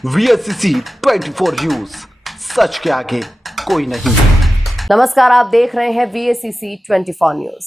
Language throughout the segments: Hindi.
VSCC 24 न्यूज, सच के आगे कोई नहीं। नमस्कार, आप देख रहे हैं VSCC 24 न्यूज।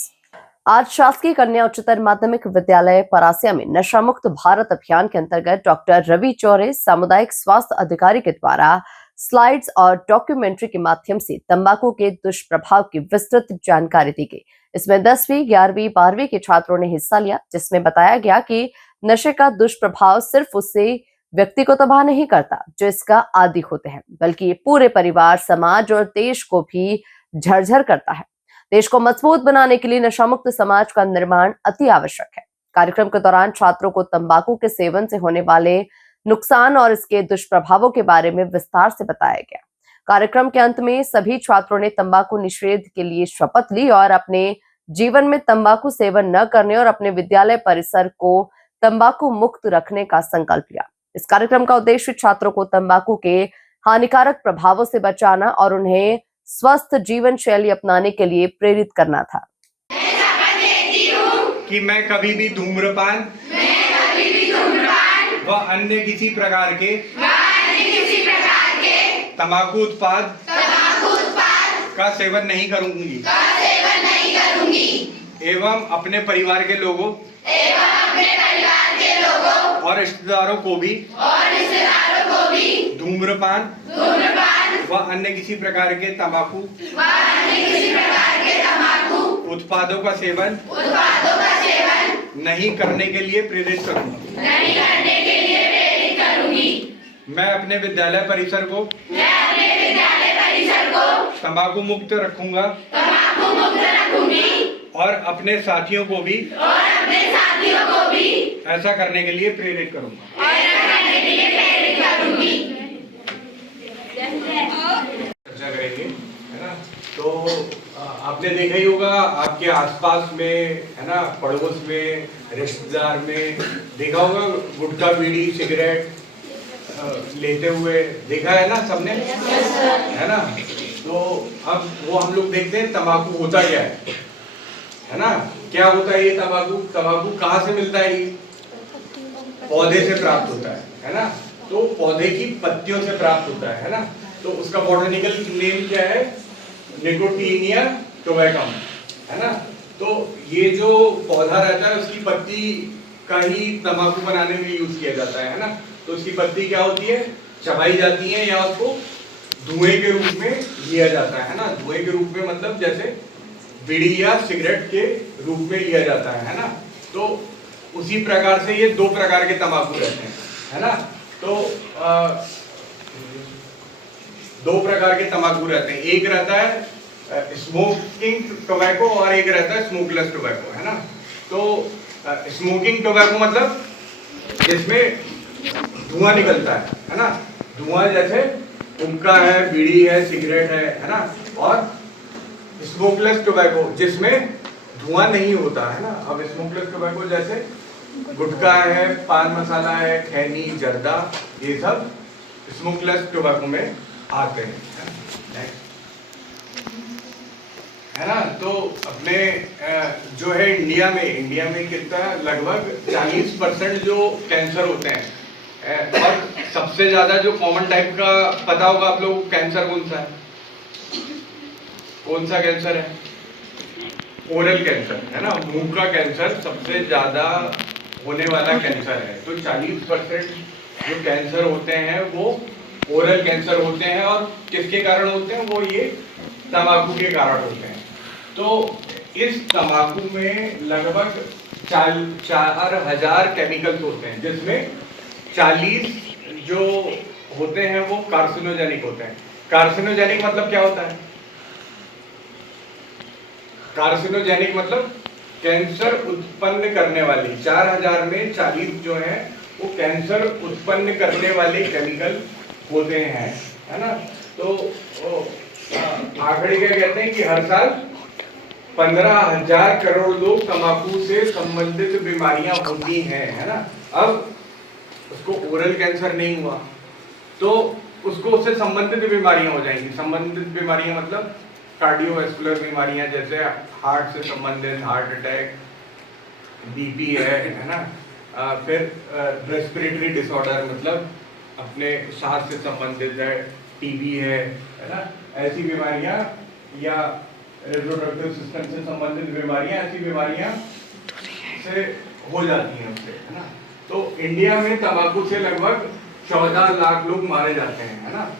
आज शासकीय कन्या उच्चतर माध्यमिक विद्यालय परासिया में नशा मुक्त भारत अभियान के अंतर्गत डॉक्टर रवि चौरे सामुदायिक स्वास्थ्य अधिकारी के द्वारा स्लाइड्स और डॉक्यूमेंट्री के माध्यम से तंबाकू के दुष्प्रभाव की विस्तृत जानकारी दी गई। इसमें 10वीं, 11वीं, 12वीं के छात्रों ने हिस्सा लिया, जिसमें बताया गया कि नशे का दुष्प्रभाव सिर्फ उससे व्यक्ति को तबाह नहीं करता जो इसका आदी होते हैं, बल्कि ये पूरे परिवार, समाज और देश को भी झरझर करता है। देश को मजबूत बनाने के लिए नशा मुक्त समाज का निर्माण अति आवश्यक है। कार्यक्रम के दौरान छात्रों को तंबाकू के सेवन से होने वाले नुकसान और इसके दुष्प्रभावों के बारे में विस्तार से बताया गया। कार्यक्रम के अंत में सभी छात्रों ने तंबाकू निषेध के लिए शपथ ली और अपने जीवन में तंबाकू सेवन न करने और अपने विद्यालय परिसर को तंबाकू मुक्त रखने का संकल्प लिया। इस कार्यक्रम का उद्देश्य छात्रों को तंबाकू के हानिकारक प्रभावों से बचाना और उन्हें स्वस्थ जीवन शैली अपनाने के लिए प्रेरित करना था। कि मैं कभी भी धूम्रपान व अन्य किसी प्रकार के तंबाकू उत्पाद का सेवन नहीं करूंगी एवं अपने परिवार के लोगों और रिश्तेदारों को भी धूम्रपान व अन्य किसी प्रकार के तंबाकू उत्पादों का सेवन नहीं करने के लिए प्रेरित करूंगा। मैं अपने विद्यालय परिसर को तंबाकू मुक्त रखूंगा और अपने साथियों को भी ऐसा करने के लिए प्रेरित करूंगा। चर्चा करेंगे, है ना। तो आपने देखा ही होगा आपके आसपास में, है ना, पड़ोस में, रिश्तेदार में देखा होगा गुटखा, बीड़ी, सिगरेट लेते हुए देखा है ना सबने, है ना। तो अब वो हम लोग देखते हैं तंबाकू होता क्या है ना। क्या होता है ये तंबाकू? तंबाकू कहाँ से मिलता है? ये पौधे से प्राप्त होता है ना। तो पौधे की पत्तियों से प्राप्त होता है ना। तो उसका बॉटनिकल नेम क्या है? निकोटिनिया टोबैकम, है ना। तो ये जो पौधा रहता है उसकी पत्ती का ही तंबाकू बनाने में यूज किया जाता है ना। तो उसकी पत्ती क्या होती है? चबाई जाती है या उसको धुएं के रूप में लिया जाता है ना। धुएं के रूप में मतलब जैसे बीड़ी या सिगरेट के रूप में लिया जाता है ना। तो उसी प्रकार से ये दो प्रकार के तंबाकू रहते हैं, है ना। तो दो प्रकार के तंबाकू रहते हैं। एक रहता है स्मोकिंग टोबैको और एक रहता है स्मोकलेस टोबैको, है ना। तो स्मोकिंग टोबैको मतलब जिसमें धुआं निकलता है ना। धुआं जैसे हुक्का है, बीड़ी है, सिगरेट है ना। और स्मोकलेस टोबैको जिसमें धुआं नहीं होता है ना। अब स्मोकलेस टोबैको जैसे गुटखा है, पान मसाला है, खैनी, जर्दा, ये सब स्मोकलेस टोबैको में आते हैं, है ना। तो अपने जो है इंडिया में कितना लगभग 40% जो कैंसर होते हैं। और सबसे ज्यादा जो कॉमन टाइप का पता होगा आप लोग कैंसर कौन सा है? कौन सा कैंसर है? ओरल कैंसर, है ना। मुंह का कैंसर सबसे ज्यादा होने वाला कैंसर है। तो 40% जो कैंसर होते हैं वो ओरल कैंसर होते हैं। और किसके कारण होते हैं? वो ये तंबाकू के कारण होते हैं। तो इस तंबाकू में लगभग 4000 केमिकल्स होते हैं, जिसमें 40 जो होते हैं वो कार्सिनोजेनिक होते हैं। कार्सिनोजेनिक मतलब क्या होता है? कार्सिनोजेनिक मतलब कैंसर उत्पन्न करने वाली। 4000 में 40 जो है वो कैंसर उत्पन्न करने वाले केमिकल होते हैं, है ना। तो आंकड़े क्या कहते हैं कि हर साल 15,000 करोड़ लोग तंबाकू से संबंधित बीमारियां होती हैं, है ना। अब उसको ओरल कैंसर नहीं हुआ तो उसको उससे संबंधित बीमारियां हो जाएंगी। संबंधित बीमारियां मतलब कार्डियोवैस्कुलर बीमारियां, जैसे हार्ट से संबंधित हार्ट अटैक, बीपी है ना। फिर रेस्पिरेटरी डिसऑर्डर मतलब अपने सांस से संबंधित है, टीबी है ना, ऐसी बीमारियां या रिप्रोडक्टिव सिस्टम से संबंधित बीमारियां, ऐसी बीमारियां से हो जाती हैं उससे, है ना। तो इंडिया में तंबाकू से लगभग 14 लाख लोग मारे जाते हैं, है ना।